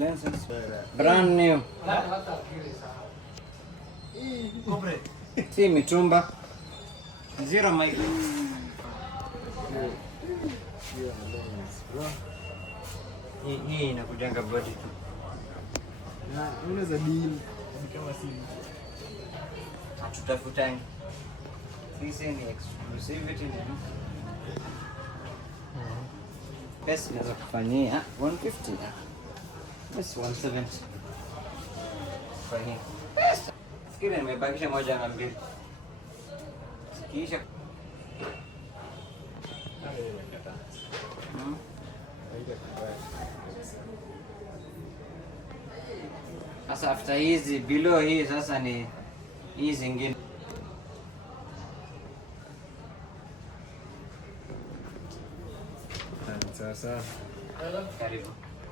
lenses. Brand new. Si mitumba. Zero mic. Hii inakujanga body tu. Na unaweza deal kama simu. Hatutafutani. Sisi ni exclusivity ni. Pesa inaweza kufanyia 150. Basi 170. Fanyia. Pesa. Fikiri nimebakisha moja na mbili. Kisha sasa after hizi below hii sasa ni hii zingine. Sasa Karibu.